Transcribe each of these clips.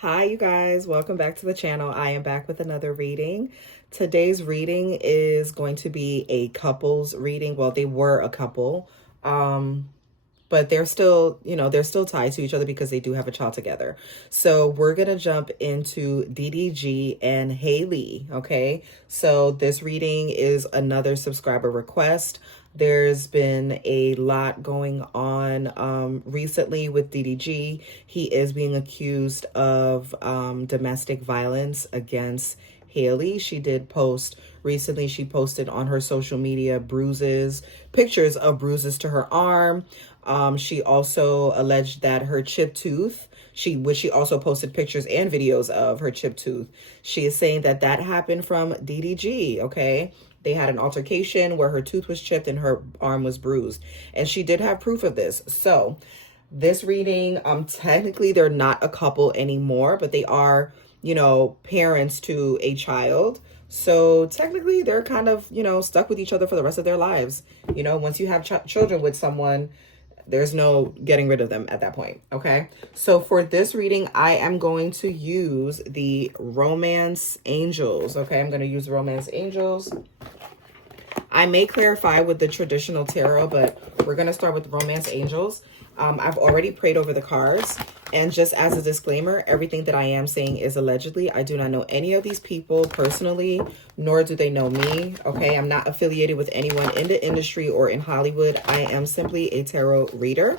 Hi, you guys. Welcome back to the channel. I am back with another reading. Today's reading is going to be a couple's reading. Well, they were a couple, but they're still, they're still tied to each other because they do have a child together. So we're going to jump into DDG and Halle, okay? So this reading is another subscriber request. There's been a lot going on recently with DDG. He is being accused of domestic violence against Halle. She did post recently, she posted on her social media pictures of bruises to her arm. She also alleged that her chipped tooth, which she also posted pictures and videos of her chipped tooth. She is saying that happened from DDG, okay? They had an altercation where her tooth was chipped and her arm was bruised. And she did have proof of this. So this reading, technically they're not a couple anymore, but they are, parents to a child. So technically they're kind of, stuck with each other for the rest of their lives. Once you have children with someone, there's no getting rid of them at that point, okay? So for this reading, I am going to use the Romance Angels, okay? I'm going to use Romance Angels. I may clarify with the traditional tarot, but we're going to start with the Romance Angels. I've already prayed over the cards. And just as a disclaimer, everything that I am saying is allegedly. I do not know any of these people personally, nor do they know me. Okay, I'm not affiliated with anyone in the industry or in Hollywood. I am simply a tarot reader.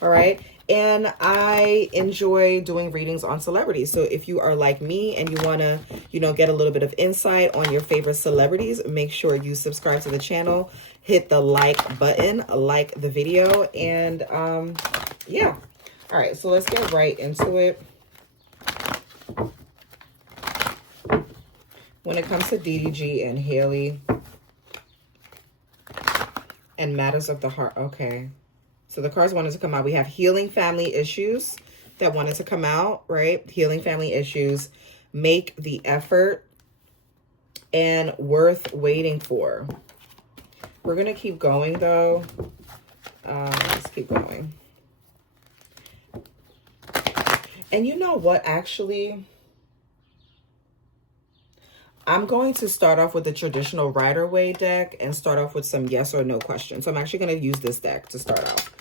All right. And I enjoy doing readings on celebrities. So if you are like me and you want to, get a little bit of insight on your favorite celebrities, make sure you subscribe to the channel, hit the like button, like the video, and yeah. All right, so let's get right into it. When it comes to DDG and Halle and matters of the heart, okay. So the cards wanted to come out. We have healing family issues that wanted to come out, right? Healing family issues, make the effort, and worth waiting for. We're going to keep going, though. Let's keep going. And you know what, actually? I'm going to start off with the traditional Rider-Waite deck and start off with some yes or no questions. So I'm actually going to use this deck to start off.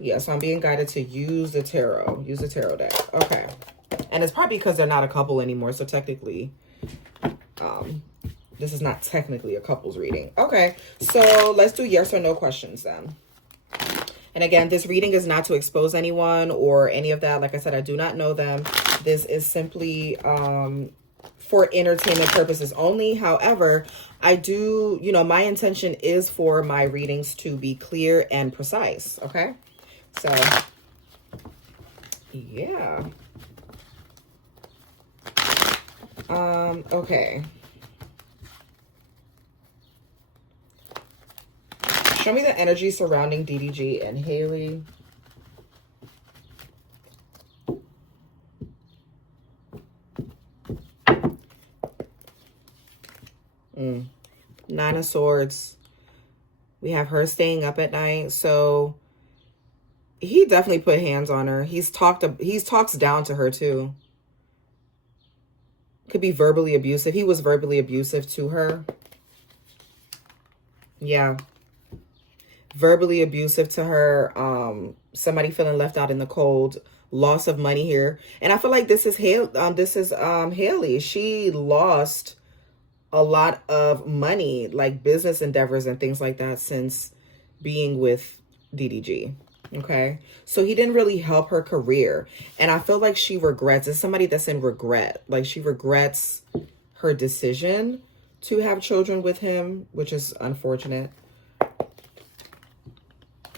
Yeah, so I'm being guided to use the tarot. Use the tarot deck. Okay. And it's probably because they're not a couple anymore. So technically, this is not technically a couple's reading. Okay. So let's do yes or no questions then. And again, this reading is not to expose anyone or any of that. Like I said, I do not know them. This is simply for entertainment purposes only. However, I do, my intention is for my readings to be clear and precise. Okay. So, yeah. Okay. Show me the energy surrounding DDG and Halle. Nine of Swords. We have her staying up at night. So he definitely put hands on her. He talks down to her too. Could be verbally abusive. He was verbally abusive to her. Yeah. Verbally abusive to her. Somebody feeling left out in the cold. Loss of money here. And I feel like this is Halle. She lost a lot of money, like business endeavors and things like that, since being with DDG. Okay. So he didn't really help her career. And I feel like she regrets. It's somebody that's in regret. Like she regrets her decision to have children with him, which is unfortunate.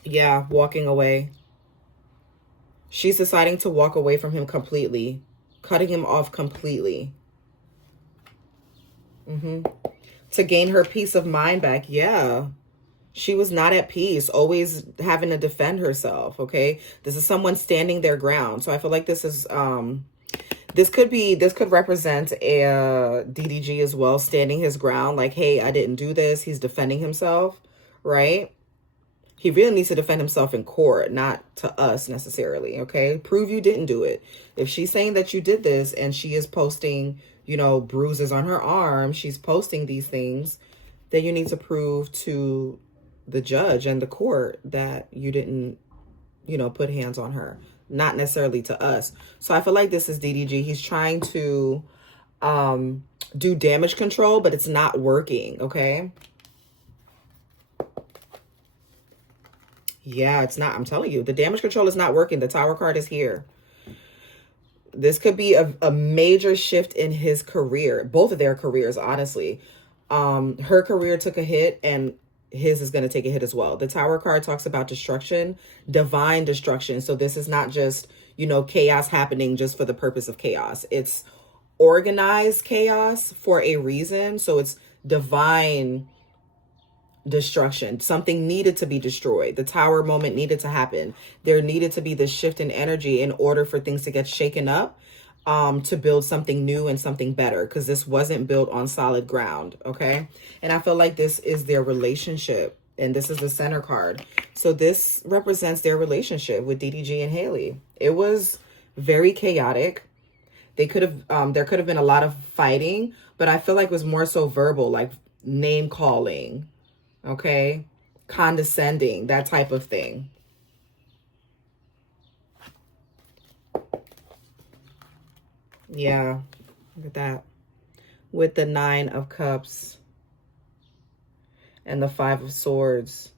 Yeah, walking away. She's deciding to walk away from him completely, cutting him off completely. To gain her peace of mind back. Yeah. She was not at peace, always having to defend herself. Okay. This is someone standing their ground. So I feel like this is, this could represent a DDG as well, standing his ground. Like, hey, I didn't do this. He's defending himself. Right. He really needs to defend himself in court, not to us necessarily, okay? Prove you didn't do it. If she's saying that you did this and she is posting, you know, bruises on her arm, she's posting these things, then you need to prove to the judge and the court that you didn't, you know, put hands on her, not necessarily to us. So I feel like this is DDG. He's trying to do damage control, but it's not working, okay? Yeah, it's not. I'm telling you, the damage control is not working. The Tower card is here. This could be a major shift in his career, both of their careers, honestly. Her career took a hit and his is going to take a hit as well. The Tower card talks about destruction, divine destruction. So this is not just, you know, chaos happening just for the purpose of chaos. It's organized chaos for a reason. So it's divine destruction. Something needed to be destroyed. The Tower moment needed to happen. There needed to be this shift in energy in order for things to get shaken up, to build something new and something better, because this wasn't built on solid ground, okay? And I feel like this is their relationship, and this is the center card. So this represents their relationship with DDG and Halle. It was very chaotic. They could have, there could have been a lot of fighting, but I feel like it was more so verbal, like name calling, okay? Condescending, that type of thing. Yeah, look at that. With the 9 of Cups and the 5 of Swords.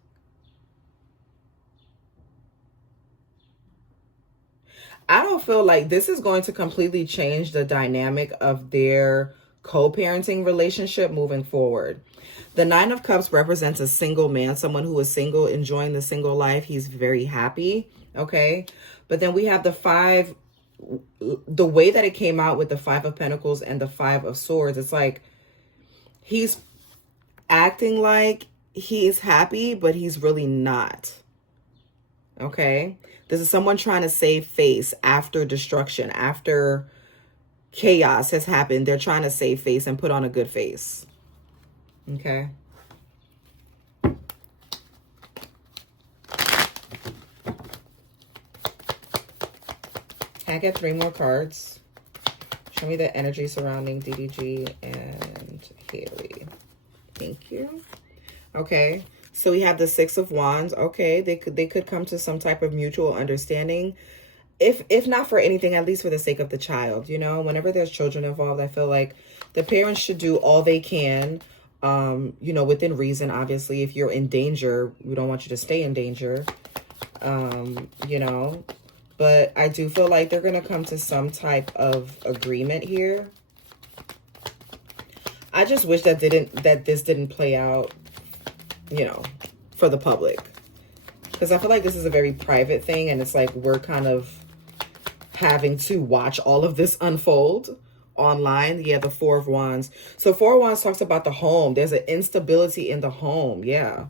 I don't feel like this is going to completely change the dynamic of their co-parenting relationship moving forward. The 9 of Cups represents a single man, someone who is single, enjoying the single life. He's very happy, okay? But then we have the 5, the way that it came out with the 5 of Pentacles and the 5 of Swords. It's like he's acting like he's happy, but he's really not, okay? This is someone trying to save face after destruction, after chaos has happened. They're trying to save face and put on a good face. Okay. Can I get 3 more cards? Show me the energy surrounding DDG and Halle. Thank you. Okay. So we have the 6 of Wands. Okay, they could come to some type of mutual understanding. If not for anything, at least for the sake of the child, you know, whenever there's children involved, I feel like the parents should do all they can, you know, within reason. Obviously, if you're in danger, we don't want you to stay in danger, you know, but I do feel like they're going to come to some type of agreement here. I just wish that this didn't play out, you know, for the public, because I feel like this is a very private thing, and it's like we're kind of having to watch all of this unfold online. Yeah, the 4 of Wands. So 4 of Wands talks about the home. There's an instability in the home. Yeah.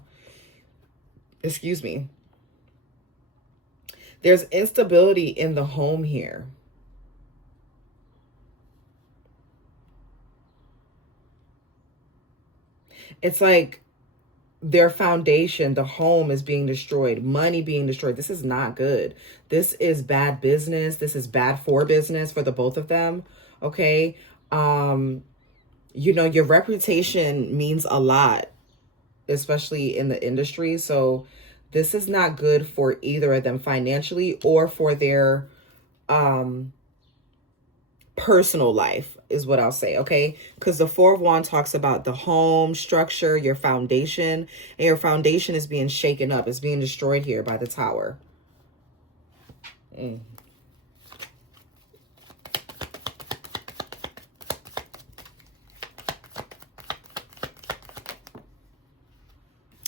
Excuse me. There's instability in the home here. It's like their foundation, the home, is being destroyed, money being destroyed. This is not good. This is bad business. This is bad for business for the both of them. Okay. You know, your reputation means a lot, especially in the industry. So this is not good for either of them financially or for their personal life, is what I'll say, okay? Because the 4 of Wands talks about the home structure, your foundation, and your foundation is being shaken up. It's being destroyed here by the Tower.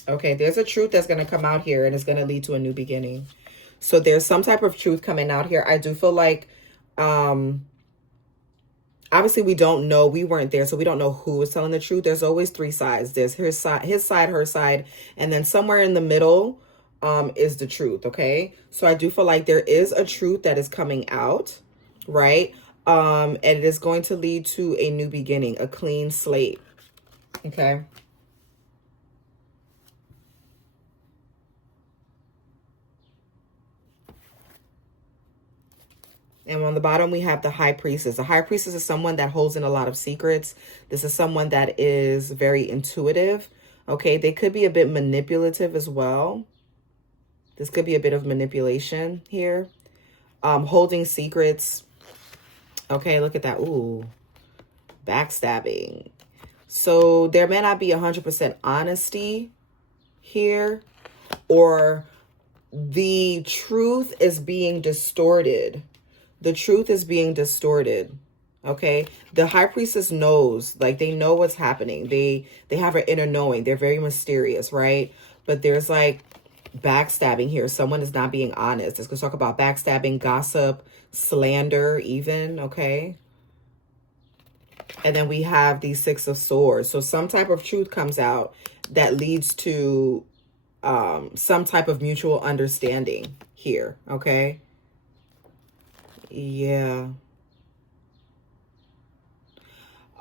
Okay, there's a truth that's going to come out here, and it's going to lead to a new beginning. So there's some type of truth coming out here. I do feel like, obviously we don't know, we weren't there, so we don't know who is telling the truth. There's always 3 sides. There's his side, her side, and then somewhere in the middle is the truth, okay? So I do feel like there is a truth that is coming out, right? And it is going to lead to a new beginning, a clean slate, okay? And on the bottom, we have the high priestess. The high priestess is someone that holds in a lot of secrets. This is someone that is very intuitive. Okay, they could be a bit manipulative as well. This could be a bit of manipulation here. Holding secrets. Okay, look at that. Ooh, backstabbing. So there may not be 100% honesty here, or the truth is being distorted. The truth is being distorted. Okay, the high priestess knows, like, they know what's happening. They have an inner knowing. They're very mysterious, right? But there's like backstabbing here. Someone is not being honest. Let's go talk about backstabbing, gossip, slander even. Okay, and then we have the Six of Swords. So some type of truth comes out that leads to some type of mutual understanding here. Okay, yeah.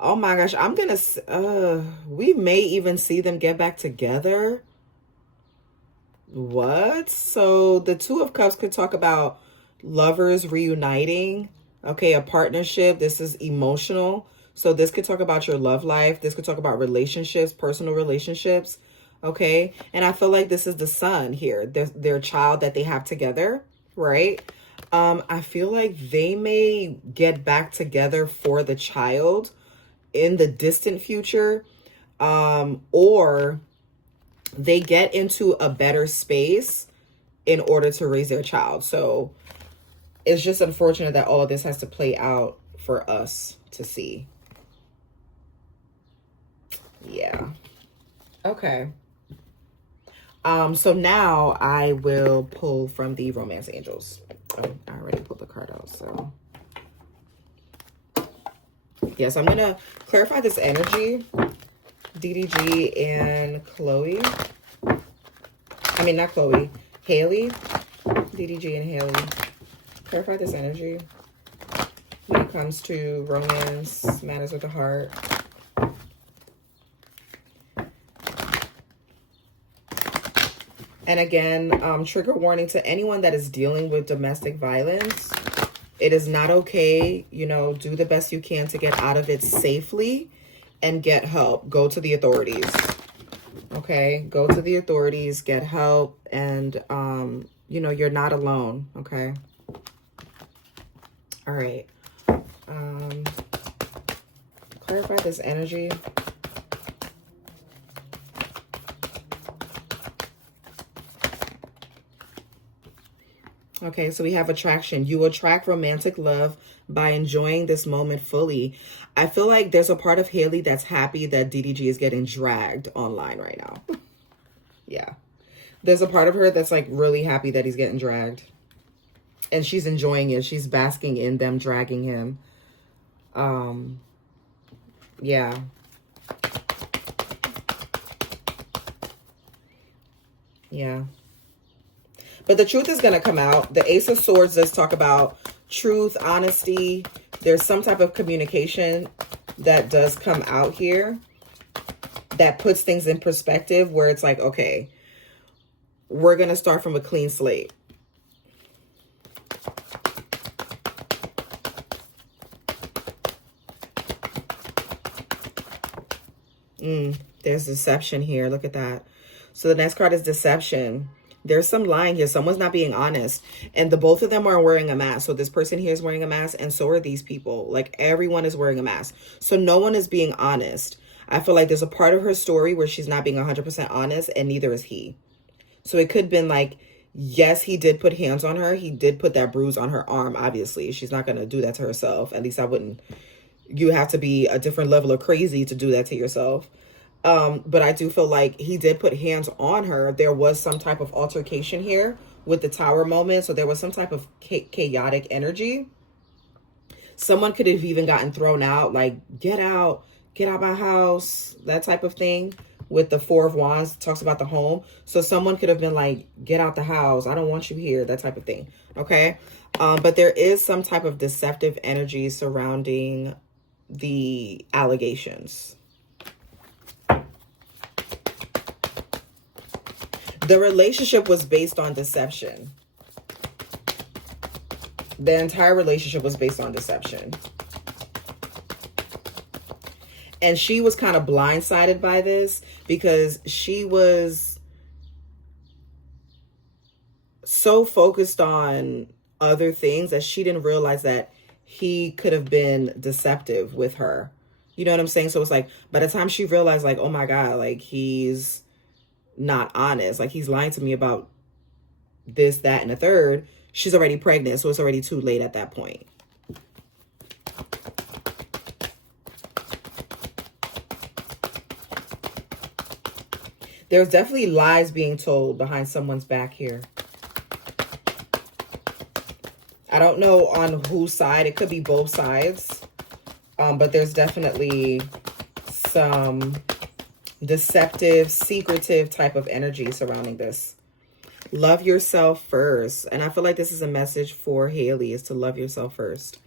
Oh my gosh, I'm gonna, we may even see them get back together. What? So the Two of Cups could talk about lovers reuniting. Okay, a partnership. This is emotional. So this could talk about your love life. This could talk about relationships, personal relationships. Okay, and I feel like this is the Sun here, their child that they have together, right? I feel like they may get back together for the child in the distant future, or they get into a better space in order to raise their child. So it's just unfortunate that all of this has to play out for us to see. Yeah. Okay. So now I will pull from the Romance Angels. Oh, I already pulled the card out, so. Yes, I'm going to clarify this energy. DDG and Chloe. I mean, not Chloe. Halle. DDG and Halle. Clarify this energy when it comes to romance, matters of the heart. And again, trigger warning to anyone that is dealing with domestic violence. It is not okay. You know, do the best you can to get out of it safely and get help. Go to the authorities. Okay, go to the authorities, get help, and you know, you're not alone. Okay. All right. Clarify this energy. Okay, so we have attraction. You attract romantic love by enjoying this moment fully. I feel like there's a part of Halle that's happy that DDG is getting dragged online right now. Yeah. There's a part of her that's like really happy that he's getting dragged. And she's enjoying it. She's basking in them dragging him. Yeah. Yeah. But the truth is going to come out. The Ace of Swords does talk about truth, honesty. There's some type of communication that does come out here that puts things in perspective where it's like, okay, we're going to start from a clean slate. There's deception here. Look at that. So the next card is deception. There's some lying here. Someone's not being honest. And the both of them are wearing a mask. So this person here is wearing a mask, and so are these people. Like, everyone is wearing a mask. So no one is being honest. I feel like there's a part of her story where she's not being 100% honest, and neither is he. So it could have been like, yes, he did put hands on her. He did put that bruise on her arm, obviously. She's not going to do that to herself. At least I wouldn't. You have to be a different level of crazy to do that to yourself. But I do feel like he did put hands on her. There was some type of altercation here with the tower moment. So there was some type of chaotic energy. Someone could have even gotten thrown out, like, get out my house, that type of thing. With the Four of Wands, talks about the home. So someone could have been like, get out the house. I don't want you here, that type of thing. Okay. But there is some type of deceptive energy surrounding the allegations. The relationship was based on deception. The entire relationship was based on deception. And she was kind of blindsided by this because she was so focused on other things that she didn't realize that he could have been deceptive with her. You know what I'm saying? So it's like, by the time she realized, like, oh my God, like, he's not honest. Like, he's lying to me about this, that, and the third. She's already pregnant, so it's already too late at that point. There's definitely lies being told behind someone's back here. I don't know on whose side. It could be both sides. But there's definitely some deceptive, secretive type of energy surrounding this. Love yourself first. And I feel like this is a message for Haley, is to love yourself first.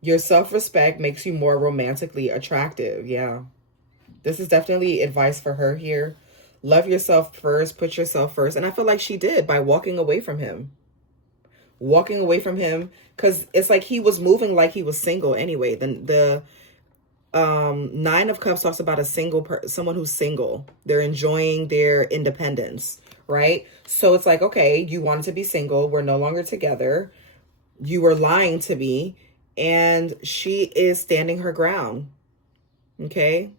Your self-respect makes you more romantically attractive. Yeah. This is definitely advice for her here. Love yourself first. Put yourself first. And I feel like she did by walking away from him. Walking away from him, because it's like he was moving like he was single anyway. The Nine of Cups talks about someone who's single. They're enjoying their independence, right? So it's like, okay, you wanted to be single. We're no longer together. You were lying to me. And she is standing her ground, okay?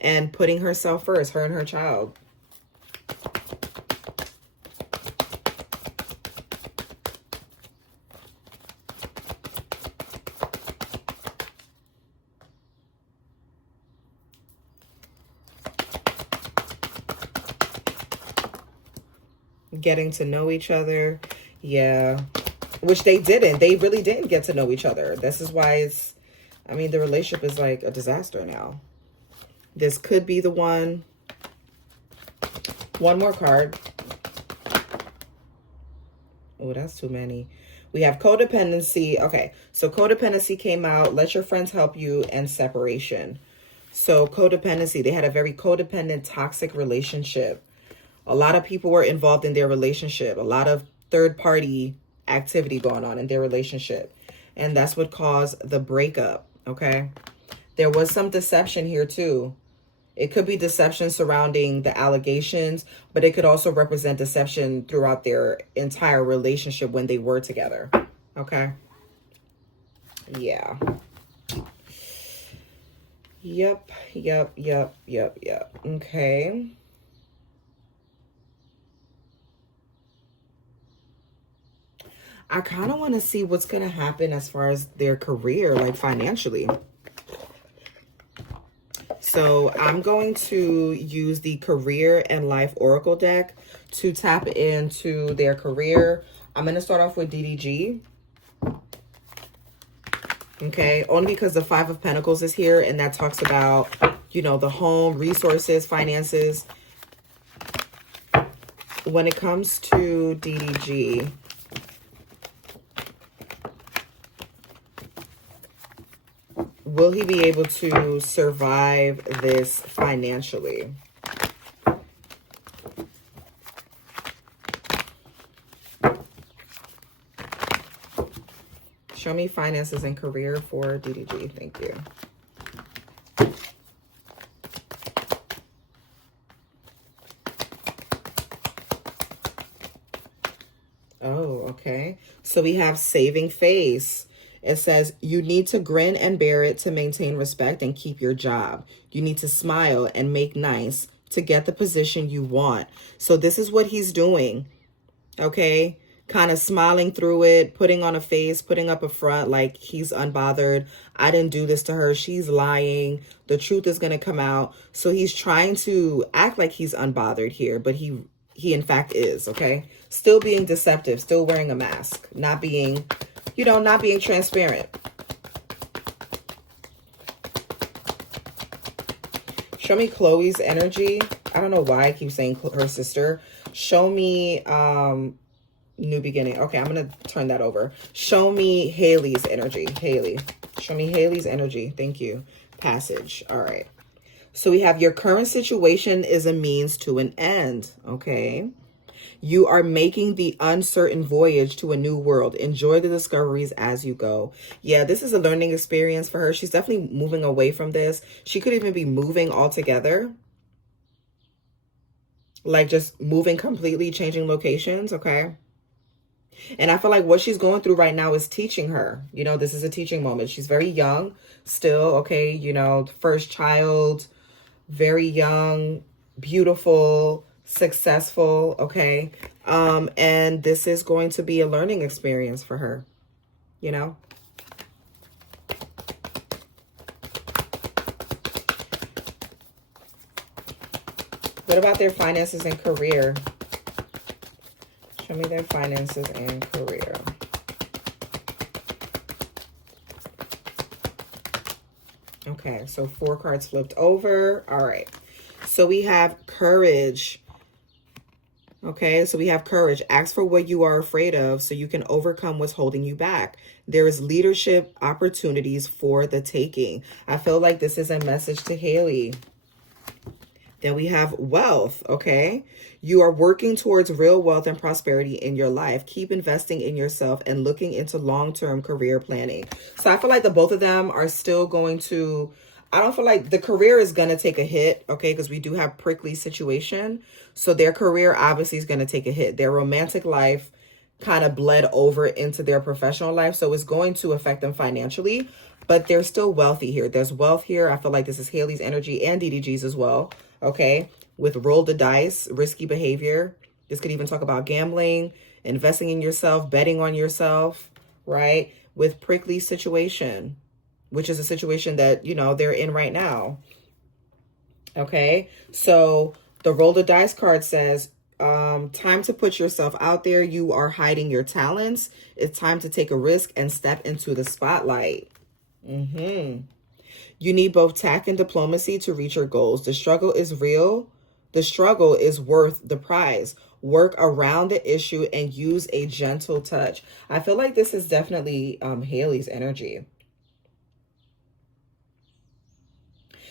And putting herself first, her and her child. Getting to know each other. Yeah. Which they didn't. They really didn't get to know each other. This is why it's, I mean, the relationship is like a disaster now. This could be the one. One more card. Oh, that's too many. We have codependency. Okay, so codependency came out. Let your friends help you, and separation. So codependency, they had a very codependent, toxic relationship. A lot of people were involved in their relationship. A lot of third-party activity going on in their relationship. And that's what caused the breakup, okay? There was some deception here too. It could be deception surrounding the allegations, but it could also represent deception throughout their entire relationship when they were together, okay? Yeah. Yep. Okay. I kind of want to see what's going to happen as far as their career, like financially. So I'm going to use the Career and Life Oracle deck to tap into their career. I'm going to start off with DDG. Okay, only because the Five of Pentacles is here, and that talks about, you know, the home, resources, finances. When it comes to DDG, will he be able to survive this financially? Show me finances and career for DDG. Thank you. Oh, okay. So we have saving face. It says, you need to grin and bear it to maintain respect and keep your job. You need to smile and make nice to get the position you want. So this is what he's doing, okay? Kind of smiling through it, putting on a face, putting up a front like he's unbothered. I didn't do this to her. She's lying. The truth is going to come out. So he's trying to act like he's unbothered here, but he in fact is, okay? Still being deceptive, still wearing a mask, not being, you know, not being transparent. Show me Chloe's energy. I don't know why I keep saying her sister. Show me new beginning. Okay, I'm going to turn that over. Show me Haley's energy. Haley. Show me Haley's energy. Thank you. Passage. All right. So we have your current situation is a means to an end. Okay. You are making the uncertain voyage to a new world. Enjoy the discoveries as you go. Yeah, this is a learning experience for her. She's definitely moving away from this. She could even be moving altogether. Like just moving completely, changing locations, okay? And I feel like what she's going through right now is teaching her. You know, this is a teaching moment. She's very young still, okay? You know, first child, very young, beautiful, successful, okay? And this is going to be a learning experience for her, you know? What about their finances and career? Show me their finances and career. Okay, so 4 cards flipped over. All right. So we have courage. Okay, so we have courage. Ask for what you are afraid of so you can overcome what's holding you back. There is leadership opportunities for the taking. I feel like this is a message to Haley. Then we have wealth, okay? You are working towards real wealth and prosperity in your life. Keep investing in yourself and looking into long-term career planning. So I feel like the both of them are still going to, I don't feel like the career is going to take a hit, okay? Because we do have prickly situation. So their career obviously is going to take a hit. Their romantic life kind of bled over into their professional life. So it's going to affect them financially, but they're still wealthy here. There's wealth here. I feel like this is Haley's energy and DDG's as well. Okay, with roll the dice, risky behavior. This could even talk about gambling, investing in yourself, betting on yourself, right? With prickly situation, which is a situation that, you know, they're in right now. Okay, so the roll the dice card says, time to put yourself out there. You are hiding your talents. It's time to take a risk and step into the spotlight. You need both tact and diplomacy to reach your goals. The struggle is real. The struggle is worth the prize. Work around the issue and use a gentle touch. I feel like this is definitely Haley's energy.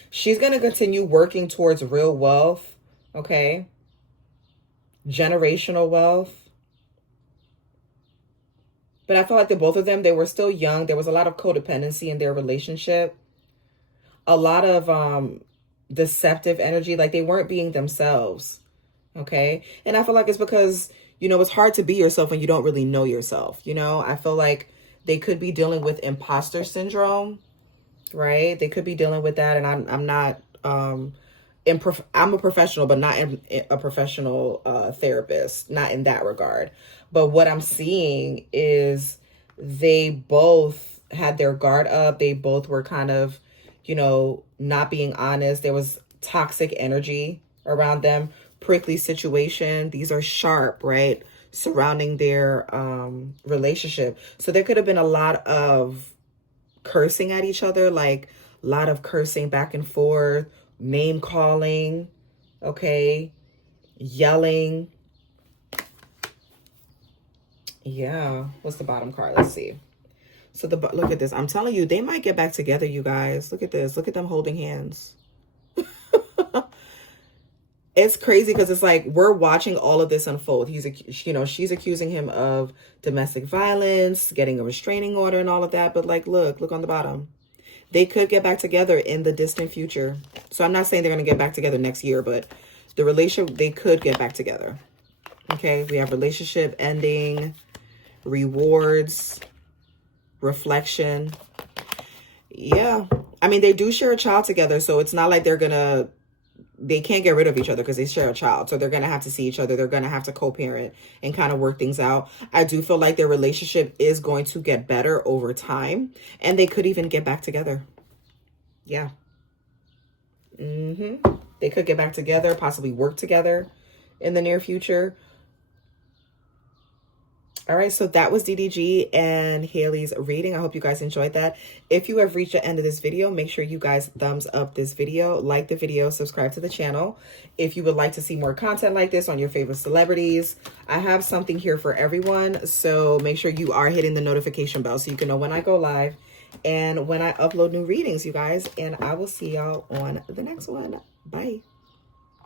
She's going to continue working towards real wealth, okay? Generational wealth. But I feel like the both of them, they were still young. There was a lot of codependency in their relationship. A lot of deceptive energy, like they weren't being themselves, okay? And I feel like it's because, you know, it's hard to be yourself when you don't really know yourself, you know? I feel like they could be dealing with imposter syndrome, right? They could be dealing with that, and I'm not, I'm a professional, but not a professional therapist, not in that regard. But what I'm seeing is they both had their guard up. They both were kind of, you know, not being honest. There was toxic energy around them, prickly situation. These are sharp, right? Surrounding their relationship. So there could have been a lot of cursing at each other, like a lot of cursing back and forth, name calling, okay, yelling. Yeah, what's the bottom card? Let's see. So look at this. I'm telling you, they might get back together, you guys. Look at this. Look at them holding hands. It's crazy because it's like we're watching all of this unfold. You know, she's accusing him of domestic violence, getting a restraining order and all of that. But like, look on the bottom. They could get back together in the distant future. So I'm not saying they're going to get back together next year, but the relationship, they could get back together. Okay, we have relationship ending, rewards, reflection. Yeah, I mean, they do share a child together, so it's not like they can't get rid of each other because they share a child. So they're going to have to see each other. They're going to have to co-parent and kind of work things out. I do feel like their relationship is going to get better over time, and they could even get back together. Yeah. They could get back together, possibly work together in the near future. All right, so that was DDG and Haley's reading. I hope you guys enjoyed that. If you have reached the end of this video, make sure you guys thumbs up this video, like the video, subscribe to the channel. If you would like to see more content like this on your favorite celebrities, I have something here for everyone. So make sure you are hitting the notification bell so you can know when I go live and when I upload new readings, you guys. And I will see y'all on the next one. Bye.